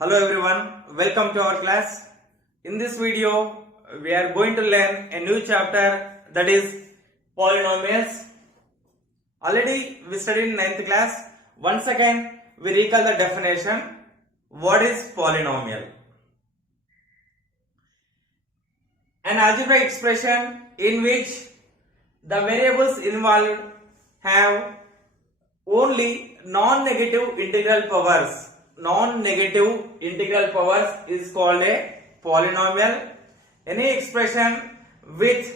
Hello everyone, welcome to our class. In this video, we are going to learn a new chapter, that is polynomials. Already we studied in 9th class. Once again, we recall the definition. What is polynomial? An algebraic expression in which the variables involved have only non-negative integral powers. Non-negative integral powers is called a polynomial. Any expression with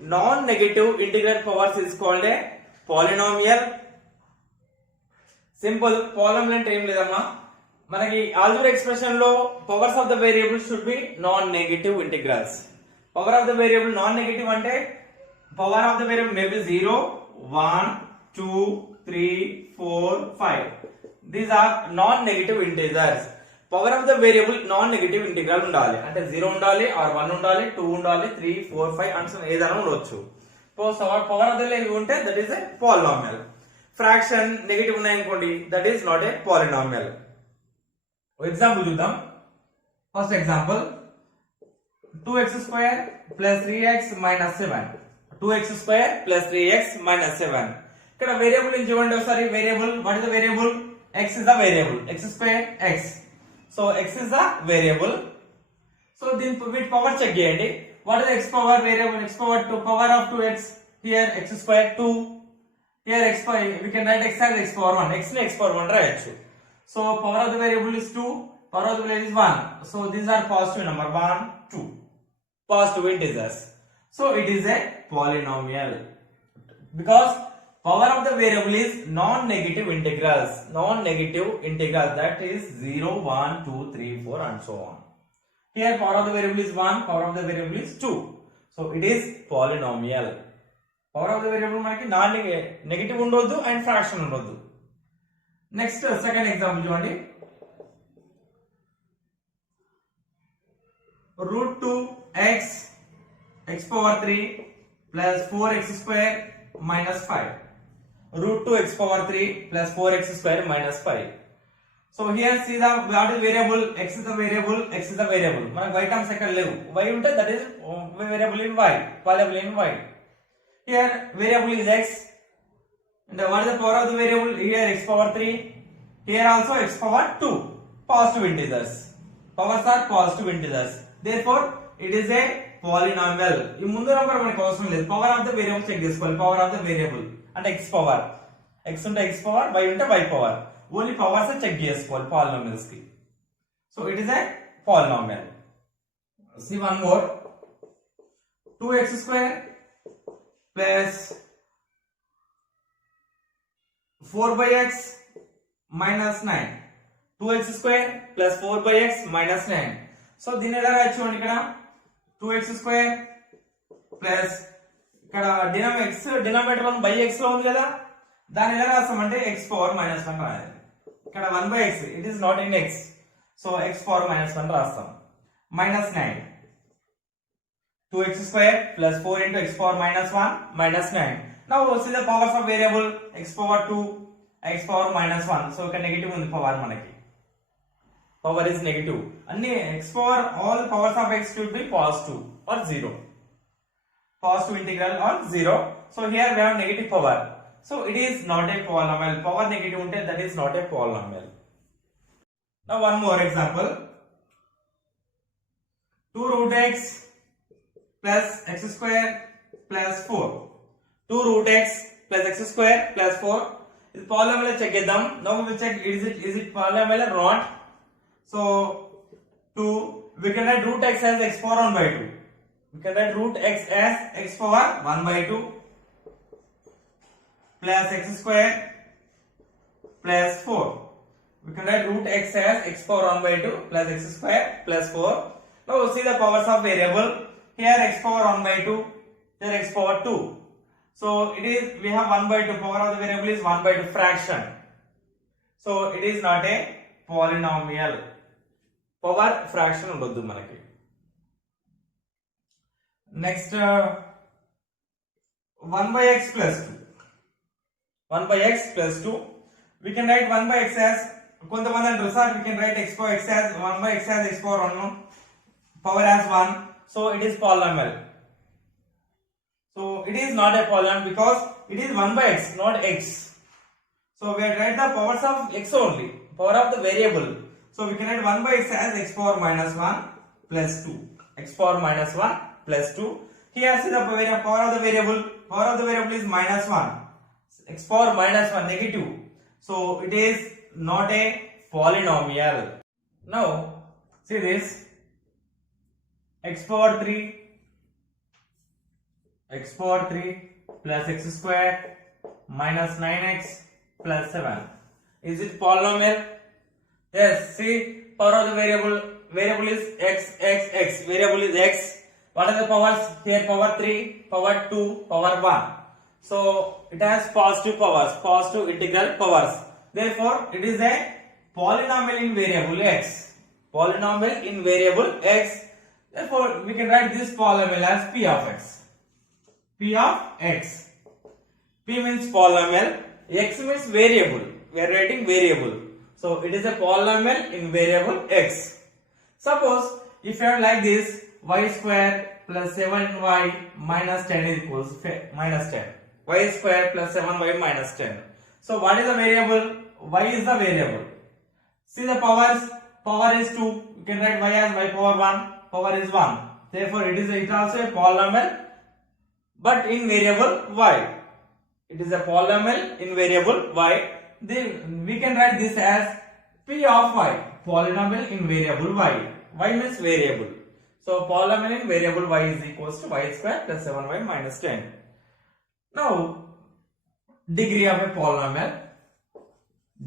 non-negative integral powers is called a polynomial. Simple. Polynomial అంటే ఏం లేదమ్మా, మనకి algebra expression లో powers of the variable should be non negative integrals. Power of the variable non negative అంటే power of the variable may be 0, 1, 2, 3, 4, 5. These are non-negative integers. Power of the variable non-negative integral ఉండాలి. అంటే 0 ఉండాలి, or 1 ఉండాలి, 2 ఉండాలి, 3, 4, 5 అంటే ఏదైనా ఉండొచ్చు. Power of the variable ఉంటే that is a polynomial. Fraction negative ఉన్నాయనుకోండి, that is not a polynomial. Example చూద్దాం. First example 2x² plus 3x minus 7. 2x² plus 3x minus 7. ఇక్కడ వేరియబుల్ నుంచి చూడండి ఒకసారి. Variable, what is the variable? X is the variable. X square x. So x is the variable. So then with power check చేయండి. What is x power variable? X power 2, power of 2x. Here x square 2. Here x power, we can write x as x power 1. X ni x power 1 రాయొచ్చు. So power of the variable is 2. Power of the variable is 1. So these are positive number 1, 2. Positive integers. So it is a polynomial. Because power of the variable is non-negative integrals. Non-negative integrals, that is 0, 1, 2, 3, 4 and so on. Here power of the variable is 1, power of the variable is 2. So it is polynomial. Power of the variable మనకి non negative ఉండొద్దు and fraction ఉండొద్దు. Next second example చూడండి. √2x x power 3 plus 4x square minus 5. √2x power 3 plus 4x square minus 5. So here see the what is variable? X is the variable, x is the variable. మనకు y terms ఎక్కడ లేవు. y ఉంటే that is variable in y, polynomial in y. Here variable is x, and what is the power of the variable? Here x power 3, here also x power 2. Positive integers. Powers are positive integers. Therefore it is a polynomial. ఈ ముందు number మనకు అవసరం లేదు. Power of the variable check చేసుకోవాలి. Power of the variable అంటే x power, x ఉంటే x power, y ఉంటే y power. Only powers check చేసుకోవాలి పాలినామియల్స్ కి. So it is a polynomial. See one more. 2x² plus 4x minus 9. 2x² plus 4x minus 9. So దీన్ని ఎలా రాయొచ్చు అంటే ఇక్కడ 2x² ప్లస్ ఇక్కడ డినామినేటర్ 1/x లో ఉంది కదా, దాన్ని ఎలా రాస్తామంటే x పవర్ మైనస్ 1 రాయాలి. ఇక్కడ 1/x, it is not in x, so x power minus 1 రాస్తాం. Minus 9. 2x² plus 4 into x power minus 1 minus 9. Now see the powers of variable. X power 2, x power minus 1. So ఇక్కడ negative ఉంది power మనకి. Power is negative. అన్ని x power, all powers of x should be positive or 0. Positive integral or 0. So here we have negative power. So it is not a polynomial. Power negative unte that is not a polynomial. Now one more example. 2√x plus x² plus 4. 2√x plus x² plus 4 is polynomial. Check చేద్దాం. Now we will check is it polynomial or not. So 2, we can write √x as x power 1/2. We can write √x as x power 1/2 plus x² plus 4. We can write √x as x power 1/2 plus x² plus 4. Now see the powers of variable. Here x power 1/2, here x power 2. So it is, we have 1/2. Power of the variable is 1/2 fraction. So it is not a polynomial. Power fraction ఉండొద్దు మనకి. Next 1/x plus 2. 1/x plus 2. We can write 1/x as కొంతమంది అంటారు sir we can write x power x as 1 by x as x power 1 power as 1, so it is polynomial. So it is not a polynomial because it is 1 by x, not x. So we have write the powers of x only, power of the variable. So we can write 1 by x as x power minus 1 plus 2, x power minus 1 plus 2. Here see the power of the variable. Power of the variable is minus 1. X power minus 1 negative. So it is not a polynomial. Now see this, x power 3 plus x square minus 9x plus 7. Is it polynomial? Yes. See, power of the variable is x. Variable is x. What are the powers? Here power 3, power 2, power 1. So it has positive powers, positive integral powers. Therefore, it is a polynomial in variable x. Polynomial in variable x. Therefore, we can write this polynomial as p of x. P of x. P means polynomial. X means variable. We are writing variable. So it is a polynomial in variable x. Suppose if you have like this, y square plus 7y minus 10 is equals minus 10. Y square plus 7y minus 10. So what is the variable? Y is the variable. See the powers. Power is 2. You can write y as y power 1. Power is 1. Therefore it is also a polynomial, but in variable y. It is a polynomial in variable y. Then we can write this as p of y. Polynomial in variable y. Y means variable. So polynomial in variable y is equals to y square plus 7y minus 10. Now degree of a polynomial.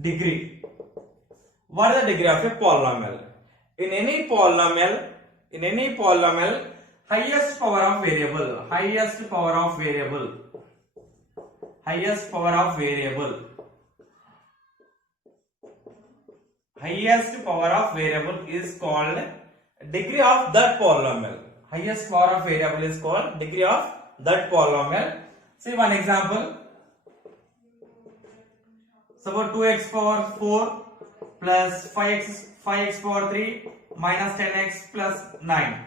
Degree. What is the degree of a polynomial? In any polynomial, highest power of variable. Highest power of variable is called degree of that polynomial. Highest power of variable is called degree of that polynomial. See one example. Suppose 2x power 4 plus 5x power 3 minus 10x plus 9.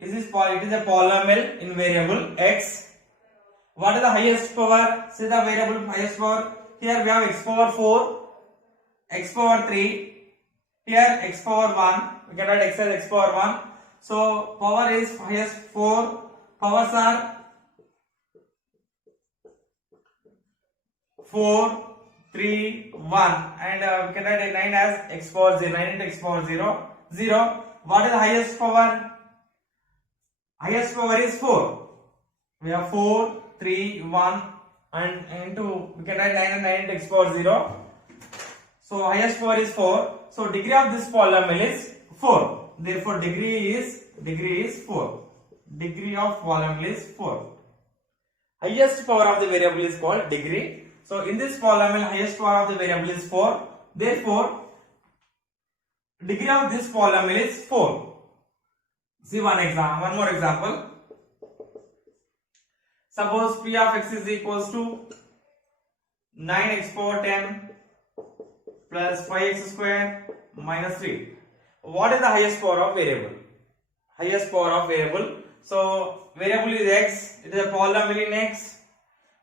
It is a polynomial in variable x. What is the highest power? See the variable highest power. Here we have x power 4, x power 3. Here x power 1. We can write x as x power 1. So power is highest 4. Powers are 4, 3, 1, and we can write 9 as x power 0. 9 into x power 0. What is the highest power? Highest power is 4. We have 4, 3, 1, and into we can write 9 and 9 into x power 0. So highest power is 4. So degree of this polynomial is 4. Therefore degree is 4. Degree of polynomial is 4. Highest power of the variable is called degree. So in this polynomial, highest power of the variable is 4. Therefore degree of this polynomial is 4. See one more example. Suppose p of x is equals to 9x power 10 plus 5x square minus 3. What is the highest power of variable? Highest power of variable. So variable is x. It is a polynomial in x.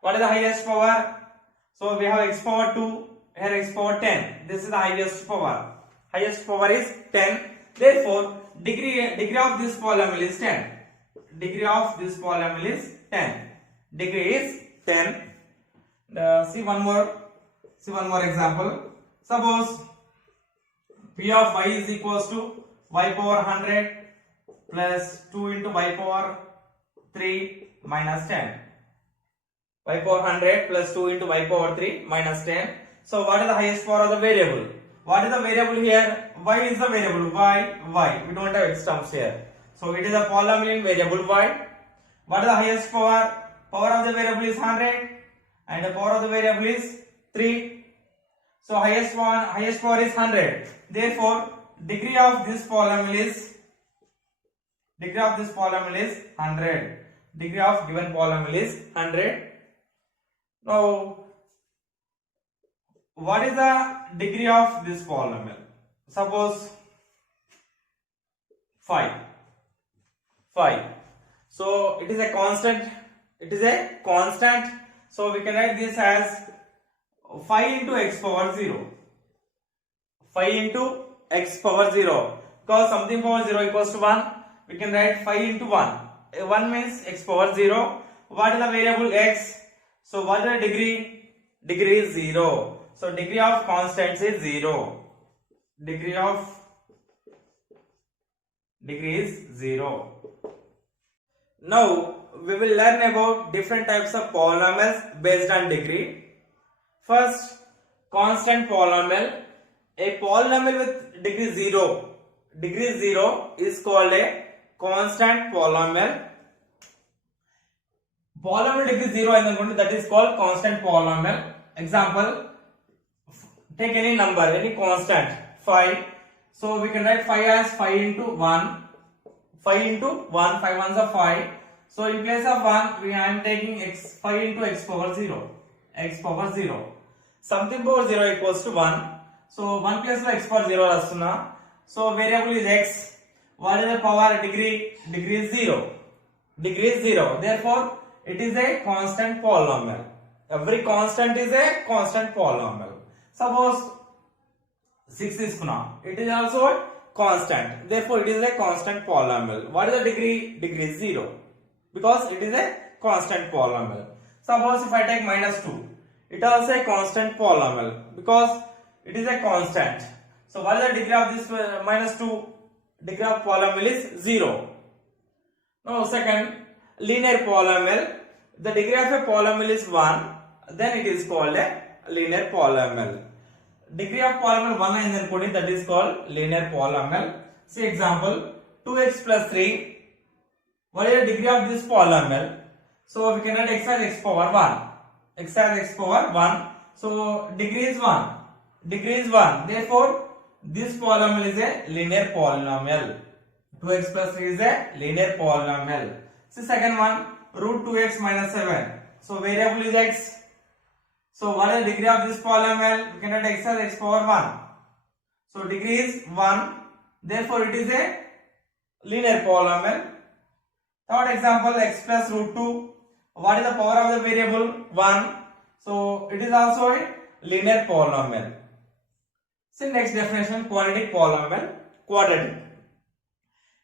What is the highest power? So we have x power 2. Here x power 10. This is the highest power. Highest power is 10. Therefore degree of this polynomial is 10. Degree of this polynomial is 10. Degree is 10. See one more example. Suppose p of y is equals to y power 100 plus 2 into y power 3 minus 10. Y power 100 plus 2 into y power 3 minus 10. So what is the highest power of the variable? What is the variable here? Y is the variable. Y. We don't have x terms here. So it is a polynomial in variable y. What is the highest power? Power of the variable is 100 and the power of the variable is 3. So highest power is 100. Therefore degree of this polynomial is 100. Degree of given polynomial is 100. Now what is the degree of this polynomial. Suppose 5. So it is a constant. So we can write this as 5 into x power 0. 5 into x power 0. Because something power 0 equals to 1. We can write 5 into 1. 1 means x power 0. What is the variable x? So what is the degree? Degree is 0. So degree of constants is 0. Degree is 0. Now we will learn about different types of polynomials based on degree. First, constant polynomial. A polynomial with degree 0. Degree 0 is called a constant polynomial. Polynomial degree 0 and that is called constant polynomial. Example, take any number, any constant, 5. So we can write 5 as 5 into 1. 5 into 1, 5 ones are 5. So in place of 1, I am taking 5 into x power 0. X power 0. Something power 0 equals to 1. So 1 place of x power 0 rastunna. So variable is x. What is the power? Degree? Degree is 0. Degree is 0. Therefore, it is a constant polynomial. Every constant is a constant polynomial. Suppose 6 is kuna. It is also a constant. Therefore, it is a constant polynomial. What is the degree? Degree is 0. Because it is a constant polynomial. Suppose if I take minus 2. It is also a constant polynomial. Because it is a constant. So what is the degree of this minus 2? Degree of polynomial is 0. Now second, linear polynomial. The degree of a polynomial is 1. Then it is called a linear polynomial. Degree of polynomial 1 and then putting that is called linear polynomial. See example, 2x plus 3. What is the degree of this polynomial? So we can write x as x power 1. X as x power 1. So degree is 1. Degree is 1. Therefore, this polynomial is a linear polynomial. 2x plus 3 is a linear polynomial. See second one, root 2x minus 7. So variable is x. So what is the degree of this polynomial? We can write x as x power 1. So degree is 1. Therefore it is a linear polynomial. Third example, x plus root 2. What is the power of the variable? 1. So it is also a linear polynomial. See next definition, quadratic polynomial. Quadratic.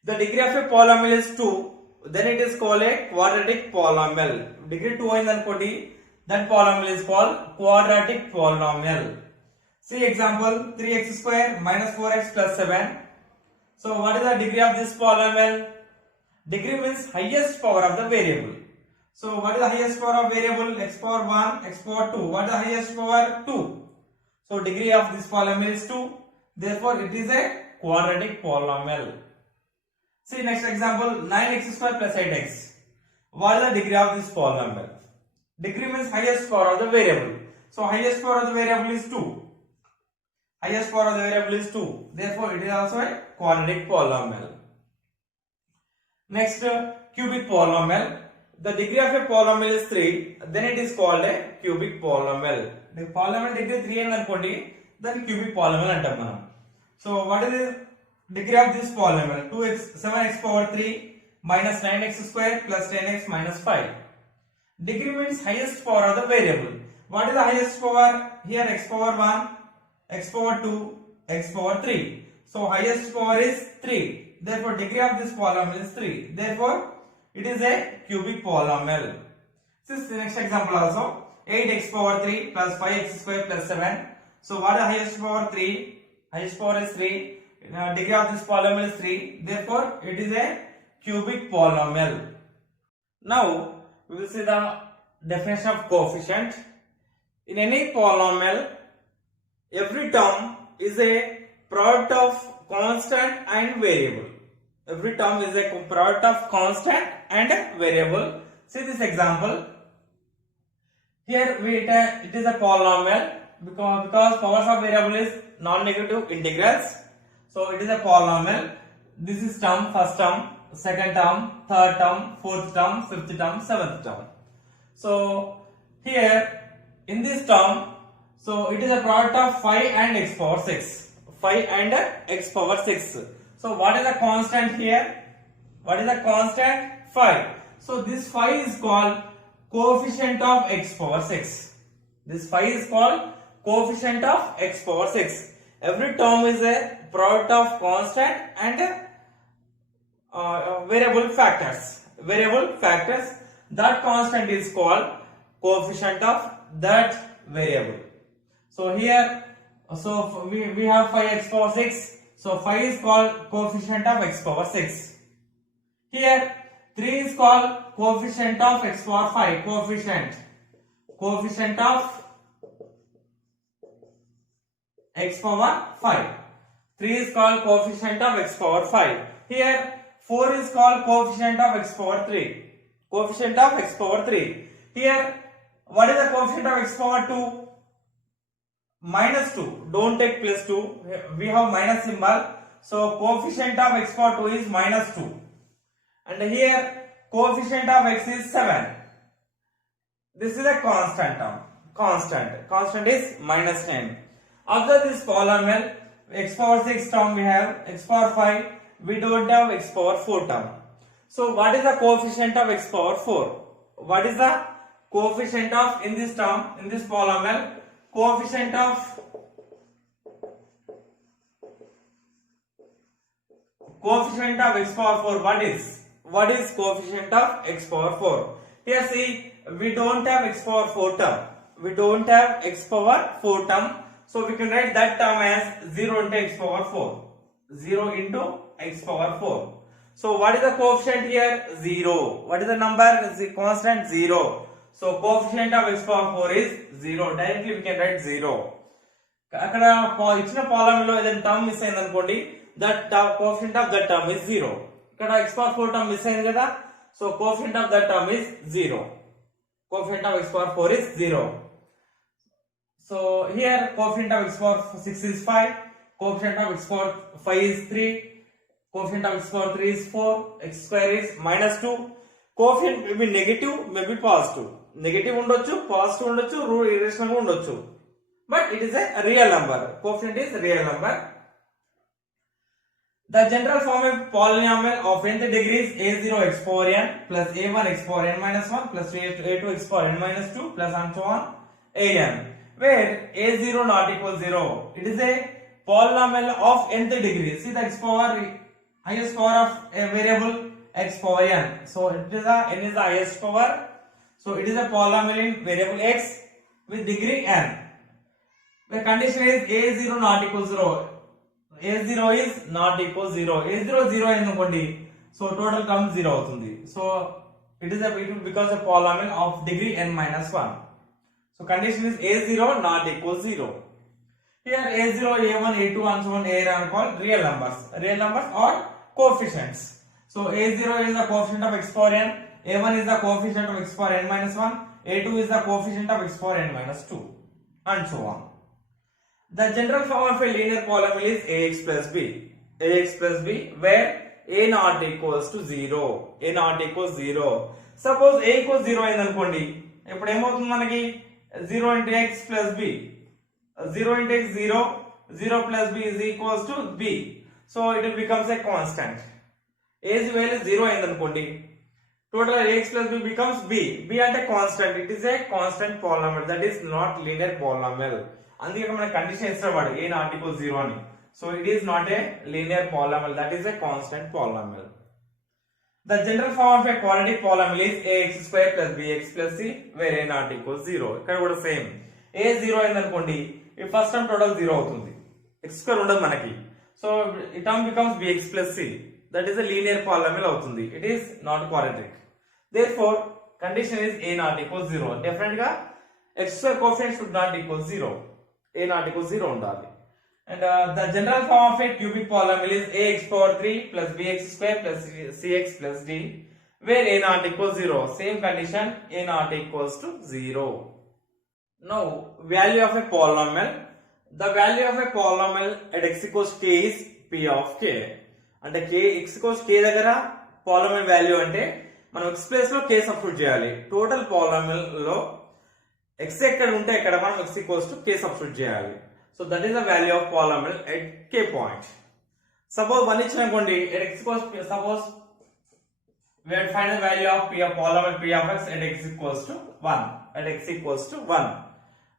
The degree of a polynomial is 2. Then it is called a quadratic polynomial. Degree 2 and then 40. That polynomial is called quadratic polynomial. See example, 3x square minus 4x plus 7. So what is the degree of this polynomial? Degree means highest power of the variable. So what is the highest power of variable? X power 1, x power 2. What is the highest power? 2. So degree of this polynomial is 2. Therefore it is a quadratic polynomial. See next example, 9x square plus 8x. What is the degree of this polynomial? Degree means highest power of the variable. So highest power of the variable is 2. Highest power of the variable is 2. Therefore it is also a quadratic polynomial. Next, cubic polynomial. The degree of a polynomial is 3. Then it is called a cubic polynomial. The polynomial degree 3 and 40. Then cubic polynomial antam manam. So what is the degree of this polynomial? 7x power 3 minus 9x square plus 10x minus 5. Degree means highest power of the variable. What is the highest power? Here x power 1, x power 2, x power 3. So highest power is 3. Therefore degree of this polynomial is 3. Therefore it is a cubic polynomial. This is the next example also. 8x power 3 plus 5x square plus 7. So what is the highest power? 3. Highest power is 3. Degree of this polynomial is 3. Therefore it is a cubic polynomial. Now we will see the definition of coefficient. In any polynomial, every term is a product of constant and variable. Every term is a product of constant and variable. See this example. Here it is a polynomial because powers of variable is non-negative integrals. So it is a polynomial. This is term, first term, second term, third term, fourth term, fifth term, seventh term. So here in this term, So it is a product of 5 and x power 6. 5 and x power 6. So what is the constant here? What is the constant? 5. So this 5 is called coefficient of x power 6. This 5 is called coefficient of x power 6. Every term is a product of constant and variable factors. Variable factors. That constant is called coefficient of that variable. So here, so we have 5x power 6. So 5 is called coefficient of x power 6. Here 3 is called coefficient of x power 5. Coefficient of x power 5. 3 is called coefficient of x power 5. Here 4 is called coefficient of x power 3. Coefficient of x power 3. Here what is the coefficient of x power 2? Minus 2. Don't take plus 2. We have minus symbol. So coefficient of x power 2 is minus 2. And here coefficient of x is 7. This is a constant term. Constant is minus 10. Observe this polynomial. X power 6 term we have. X power 5. We don't have x power 4 term. So what is the coefficient of x power 4? What is the coefficient of, in this term, in this polynomial, coefficient of x power 4? What is coefficient of x power 4? Here see, we don't have x power 4 term. We don't have x power 4 term. So we can write that term as 0 into x power 4. 0 into x power 4. So what is the coefficient here? 0. What is the number? Is the constant 0. So coefficient of x power 4 is 0. Directly we can write 0. అక్కడ ఇచ్చిన polynomial లో ఏదైనా term miss అయింది అనుకోండి, that coefficient of that term is 0. ఇక్కడ x power 4 term miss అయింది కదా, so coefficient of that term is 0. Coefficient of x power 4 is 0. So here coefficient of x power 6 is 5. Coefficient of x power 5 is 3. Coefficient of x power 3 is 4. X square is minus 2. Coefficient may be negative, may be positive. Negative ఉండొచ్చు, positive ఉండొచ్చు, irrational ఉండొచ్చు. But it is a real number. Coefficient is a real number. The general form of polynomial of nth degree is a0 x power n plus a1 x power n minus 1 plus a2 x power n minus 2 plus and so on an, where a0 not equal 0. It is a polynomial of nth degree. See the x power, highest power of a variable x power n. So it is n is the highest power. So it is a polynomial in variable x with degree n. The condition is a0 not equal 0. a0 is not equal 0. a0 0 అనుకోండి, so total comes 0 అవుతుంది. So it becomes a polynomial of degree n minus 1. So condition is a0 not equal 0. Here a0, a1, a2 and so on are called real numbers. Real numbers or coefficients. So a0 is the coefficient of x power n, a1 is the coefficient of x power n minus 1, a2 is the coefficient of x power n minus 2 and so on. The general form of a linear polynomial is ax plus b. Ax plus b where a not equals to 0. A not equals 0. Suppose a equals 0 అయింది అనుకోండి, ఇప్పుడు ఏమవుతుంది మనకి 0 into x plus b. 0 into x 0, 0 plus b is equals to b. So it becomes a constant. A's value 0 అయింది అనుకోండి, total ax plus b becomes b. b అంటే constant. It is a constant polynomial. That is not linear polynomial. అందుకే మన condition ఇస్తాడు a not equal 0 అని. So it is not a linear polynomial. That is a constant polynomial. The general form of a quadratic polynomial is ax square plus bx plus c where a not equals 0. ఇక్కడ కూడా same. a 0 అయింది అనుకోండి, ఈ first term total 0 అవుతుంది. x square ఉండదు మనకి. So the term becomes bx plus c. That is a linear polynomial అవుతుంది. It is not quadratic. Therefore condition is a not equals 0. Definitely గా x square coefficient should not equal 0. a not equals 0 ఉండాలి. And the general form of a cubic polynomial is ax power 3 plus bx square plus cx plus d where a not equals 0. Same condition, a not equals to 0. Now value of a polynomial. The value of a polynomial at x equals k is p of k. అంటే k x equals k దగ్గర polynomial value అంటే మనం x place లో k substitute చేయాలి. Total polynomial లో x ఎక్కడ ఉంటే ఇక్కడ మనం x equals to k substitute చేయాలి. So that is the value of polynomial at k point. Suppose 1 ఇచ్చిన అనుకోండి, at x equals suppose we have to find the value of p of polynomial p of x at x equals to 1, at x equals to 1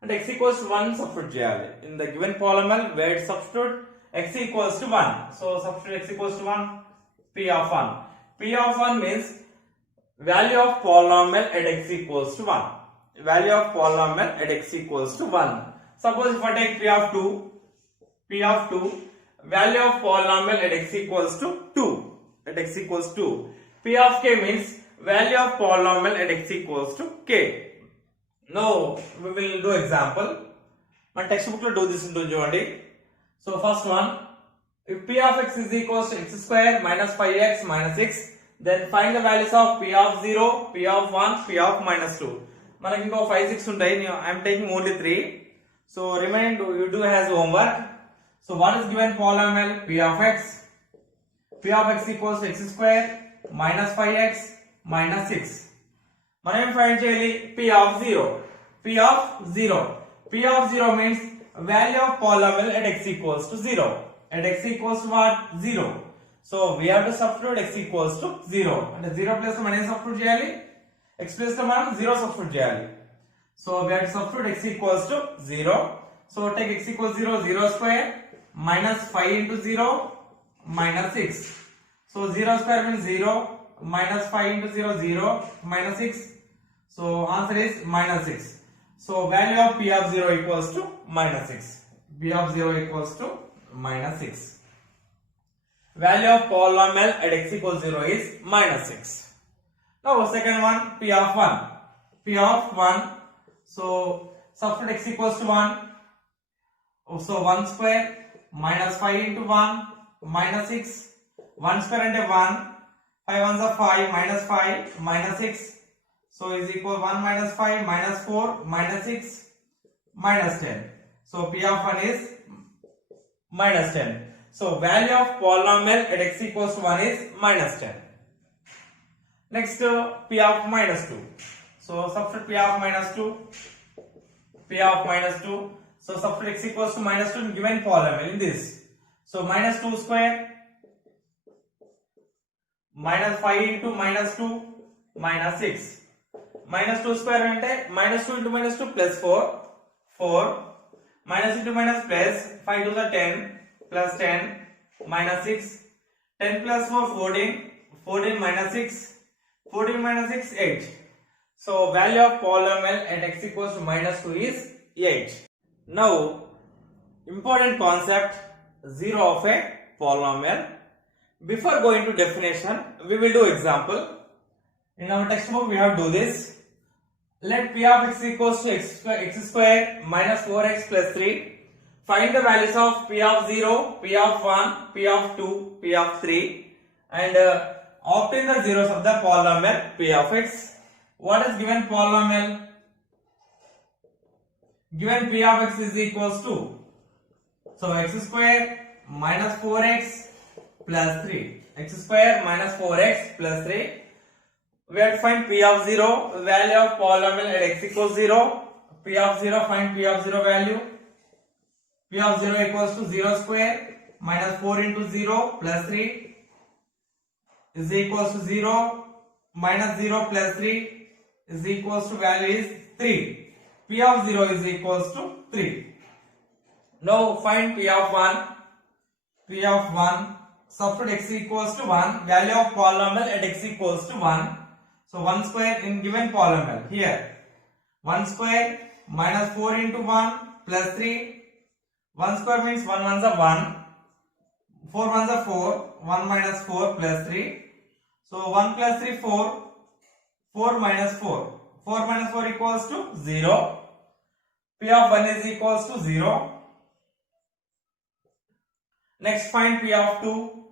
and x equals to 1 substitute చేయాలి. In the given polynomial where it substitute x equals to 1, so substitute x equals to 1, p of 1. P of 1 means value of polynomial at x equals to 1, value of polynomial at x equals to 1. Suppose if I take p of 2, value of polynomial at x equals to 2, at x equals to 2. P of k means value of polynomial at x equals to k. Now we will do example. My textbook lo do this into chudandi. So first one, if p of x is equals to x square minus 5x minus 6, then find the values of p of 0, p of 1, p of minus 2. మనకి ఇంకో 5 6 ఉంటాయి. I am taking only 3. So remind you do as homework. So what is given polynomial p of x? P of x equals to x square minus 5x minus 6. మనం ఏం find చేయాలి? p of 0. p of 0. p of 0 means value of polynomial at x equals to 0. At x equals to what? 0. So we have to substitute x equals to 0. అంటే 0 place లో మనం ఏం substitute చేయాలి? x place లో మనం 0 substitute చేయాలి. So we have to substitute x equals to 0. So take x equals 0, 0 square minus 5 into 0 minus 6. So 0 square means 0, minus 5 into 0, 0, minus 6. So answer is minus 6. So value of p of 0 equals to minus 6. p of 0 equals to minus 6. Value of polynomial at x equals 0 is minus 6. Now second one, p of 1. p of 1. So substitute x equals to 1. So 1 square minus 5 into 1 minus 6. 1 square and 1, 5 ones are 5, minus 5, minus 6. So is equal 1 minus 5, minus 4, minus 6, minus 10. So p of 1 is minus 10. So value of polynomial at x equals to 1 is minus 10. Next p of minus 2. So substitute p of minus 2. p of minus 2. So substitute x equals to minus 2 in given polynomial in this. So minus 2 square minus 5 into minus 2 minus 6. Minus 2 square ante minus 2 into minus 2 plus 4 minus into minus plus 5 to the 10 plus 10 minus 6, 10 plus 4 14 minus 6, 14 minus 6 8. So value of polynomial at x equals to minus 2 is 8. Now important concept, zero of a polynomial. Before going to definition, we will do example. In our textbook, we have to do this. Let p of x equals to x square minus 4x plus 3. Find the values of p of 0, p of 1, p of 2, p of 3 and obtain the zeros of the polynomial p of x. What is given polynomial? Given p of x is equals to, so x square minus 4x plus 3. X square minus 4x plus 3. We have to find p of 0, value of polynomial at x equals 0. p of 0, find p of 0 value. p of 0 equals to 0 square minus 4 into 0 plus 3 is equals to 0 minus 0 plus 3 is equals to value is 3. p of 0 is equals to 3. Now find p of 1. p of 1, substitute x equals to 1, value of polynomial at x equals to 1. So 1 square in given polynomial here. 1 square minus 4 into 1 plus 3. 1 square means 1 ones are 1. 4 ones are 4. 1 minus 4 plus 3. So 1 plus 3 4. 4 minus 4. 4 minus 4 equals to 0. p of 1 is equals to 0. Next find p of 2.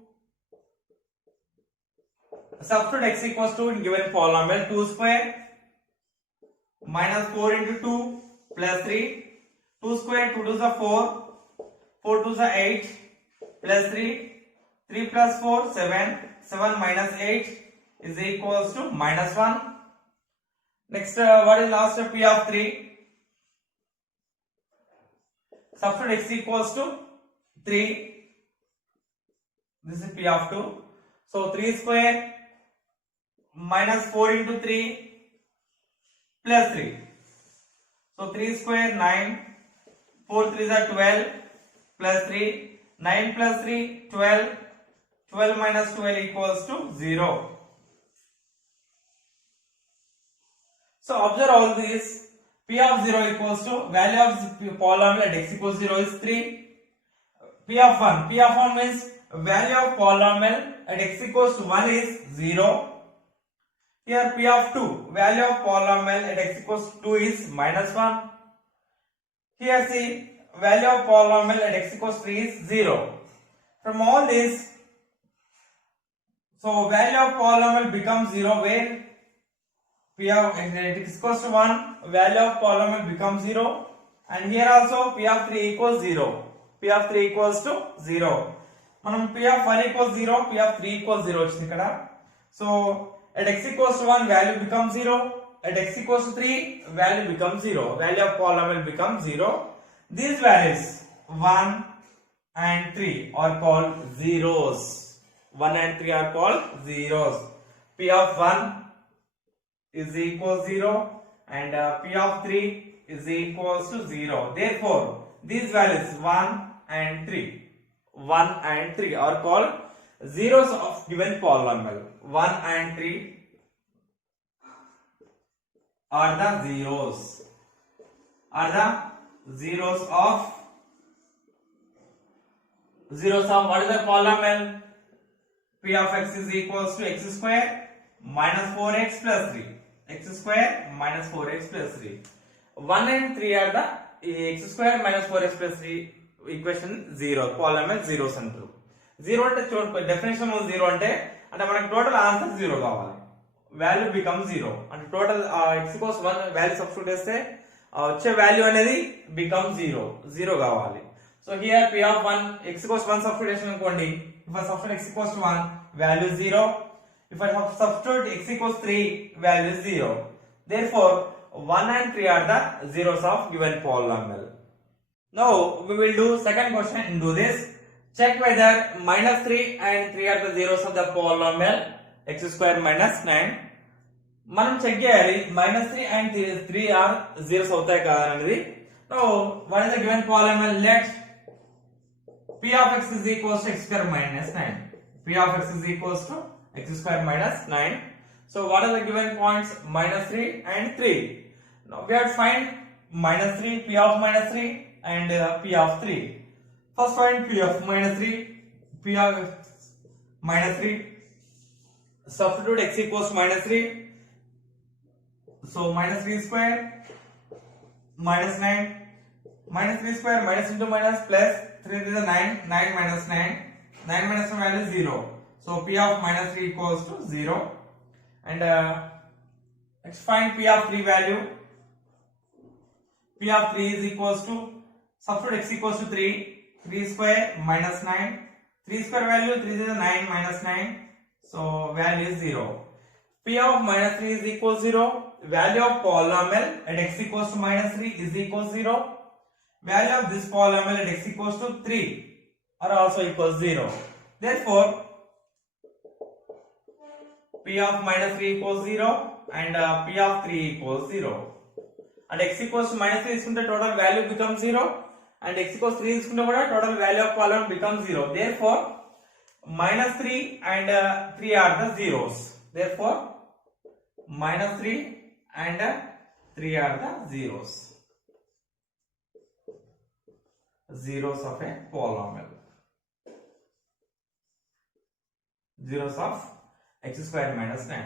Substitute x equals to in given polynomial 2 square minus 4 into 2 plus 3. 2 square 2 to the 4. 4 to the 8 plus 3. 3 plus 4 7. 7 minus 8 is equals to minus 1. Next what is last p of 3? Substitute x equals to 3. This is p of 2. So 3 square minus 4 into 3 plus 3. So 3 square 9, 4 3s are 12 plus 3, 9 plus 3 12, 12 minus 12 equals to 0. So observe all this. P of 0 equals to value of polynomial at x equals 0 is 3. P of 1 means value of polynomial at x equals to 1 is 0. Here P of 2, value of polynomial at x equals to 2 is minus 1. Here see, value of polynomial at x equals to 3 is 0. From all this, so value of polynomial becomes 0 where P of x equals to 1, value of polynomial becomes 0, and here also P of 3 equals 0. P of 3 equals to 0. మనం P of 1 equals 0, P of 3 equals 0 వచ్చింది ఇక్కడ. So at x equals to 1 value becomes 0, at x equals to 3 value becomes 0, value of polynomial becomes 0. These values 1 and 3 are called zeros. 1 and 3 are called zeros. P of 1 is equals 0 and P of 3 is equals to 0. Therefore these values 1 and 3 are called zeros of given polynomial. 1 and 3 are the zeros of what is the polynomial? P of x is equals to x square minus 4x plus 3. X square minus 4x plus 3. 1 and 3 are the x square minus 4x plus 3 equation 0. Polynomial zeros అంటారు. 0 అంటే చూడండి definition 0 అంటే మనకి total answer 0 కావాలి. Value become 0 అంటే total x equals 1 value substitute చేస్తే వచ్చే value అనేది బికమ్ 0 కావాలి. So here p of 1 x equals 1 substitution అనుకోండి. if I substitute x equals to 1 value is 0. If I substitute x equals 3 value is 0. Therefore 1 and 3 are the zeros of given polynomial. Now we will do second question and do this. Check whether minus 3 and 3 are the zeros of the polynomial x square minus 9. మనం check చేయాలి minus 3 and 3 are zeros అవుతాయి కదా అనేది. Now what is the given polynomial? Let p of x is equals to x square minus 9. P of x is equals to x square minus 9. So what are the given points? Minus 3 and 3. Now we have to find minus 3, p of minus 3 and p of 3. First find p of minus 3, p of minus 3. Substitute x equals to minus 3. So minus 3 square minus 9. Minus 3 square minus into minus plus 3 is 9. 9 minus 9. 9 minus 1 value is 0. So p of minus 3 equals to 0. And let's find p of 3 value. P of 3 is equals to, substitute x equals to 3. 3 square minus 9. 3 square value 3 is 9 minus 9. So value is 0. P of minus 3 is equals 0. Value of polynomial at x equals to minus 3 is equals 0. Value of this polynomial at x equals to 3 are also equals 0. Therefore p of minus 3 equals 0 and p of 3 equals 0. And x equals to minus 3 iskunte total value becomes 0 and x equals 3 iskunte kuda total value of polynomial becomes 0. Therefore minus 3 and 3 are the zeros. Therefore minus 3 and 3 are the zeros. Zeros of a polynomial. Zeros of x square minus 9.